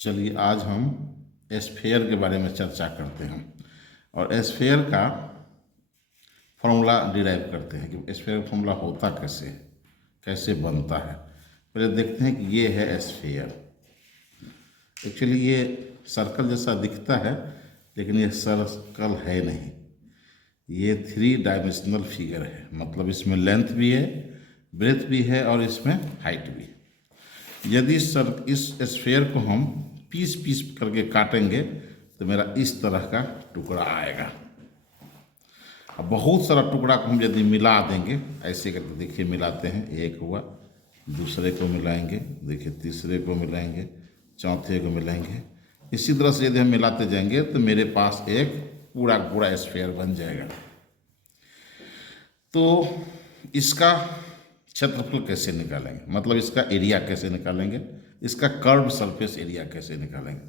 चलिए आज हम स्फीयर के बारे में चर्चा करते हैं और स्फीयर का फॉर्मूला डिराइव करते हैं कि स्फीयर का फॉर्मूला होता कैसे है, कैसे बनता है। पहले देखते हैं कि ये है स्फीयर। एक्चुअली ये सर्कल जैसा दिखता है लेकिन ये सर्कल है नहीं, ये 3 डायमेंशनल फिगर है। मतलब इसमें लेंथ भी है, ब्रेथ भी है और इसमें हाइट भी है। यदि इस स्फीयर को हम पीस पीस करके काटेंगे तो मेरा इस तरह का टुकड़ा आएगा। अब बहुत सारा टुकड़ा को हम यदि मिला देंगे, ऐसे करके देखिए मिलाते हैं, एक हुआ, दूसरे को मिलाएंगे, देखिए तीसरे को मिलाएंगे, चौथे को मिलाएंगे। इसी तरह से यदि हम मिलाते जाएंगे तो मेरे पास एक पूरा पूरा स्फीयर बन जाएगा। तो इसका क्षेत्रफल कैसे निकालेंगे, मतलब इसका एरिया कैसे निकालेंगे, इसका कर्व सरफेस एरिया कैसे निकालेंगे।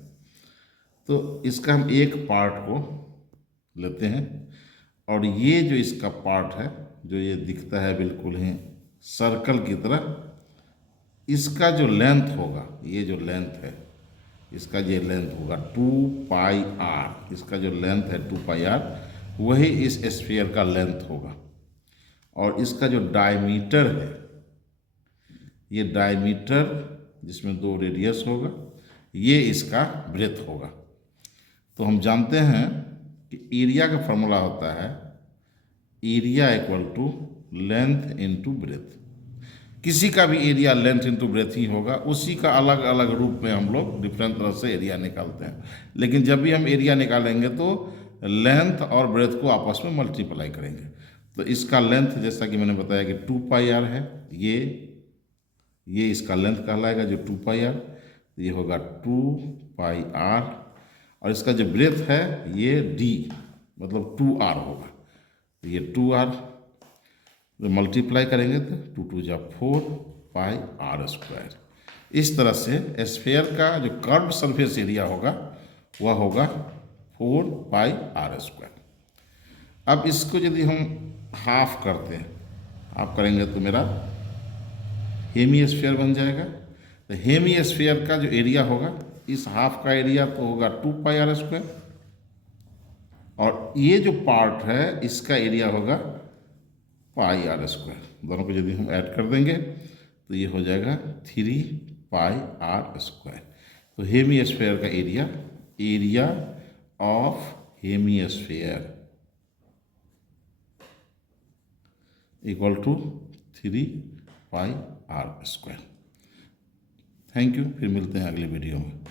तो इसका हम एक पार्ट को लेते हैं और ये जो इसका पार्ट है, जो ये दिखता है बिल्कुल ही सर्कल की तरह, इसका जो लेंथ होगा, ये जो लेंथ है, इसका ये लेंथ होगा 2πr। इसका जो लेंथ है 2πr, वही इस स्फीयर का लेंथ होगा। और इसका जो डायमीटर है, ये डायमीटर जिसमें 2 रेडियस होगा, ये इसका ब्रेथ होगा। तो हम जानते हैं कि एरिया का फॉर्मूला होता है area equal to length into breadth. किसी का भी एरिया लेंथ इनटू ब्रेथ ही होगा, उसी का अलग अलग रूप में हम लोग डिफरेंट तरह से एरिया निकालते हैं। लेकिन जब भी हम एरिया निकालेंगे तो लेंथ और ब्रेथ को आपस में मल्टीप्लाई करेंगे। तो इसका लेंथ जैसा कि मैंने बताया कि 2πr है, ये इसका लेंथ कहलाएगा जो 2πr, ये होगा 2πr। और इसका जो ब्रेथ है ये d मतलब 2r होगा, ये 2r मल्टीप्लाई करेंगे तो 2 2 जा 4πr²। इस तरह से स्फीयर का जो कर्व सरफेस एरिया होगा वह होगा 4πr²। अब इसको यदि हम हाफ करते हैं, हाफ करेंगे तो मेरा हेमी स्फीयर बन जाएगा। तो हेमी स्फीयर का जो एरिया होगा, इस हाफ का एरिया तो होगा 2πr², और ये जो पार्ट है इसका एरिया होगा πr²। दोनों को यदि हम ऐड कर देंगे तो ये हो जाएगा 3πr²। तो हेमी स्फीयर का area of hemisphere equal to 3πr²। Thank you, फिर मिलते हैं अगले वीडियो में।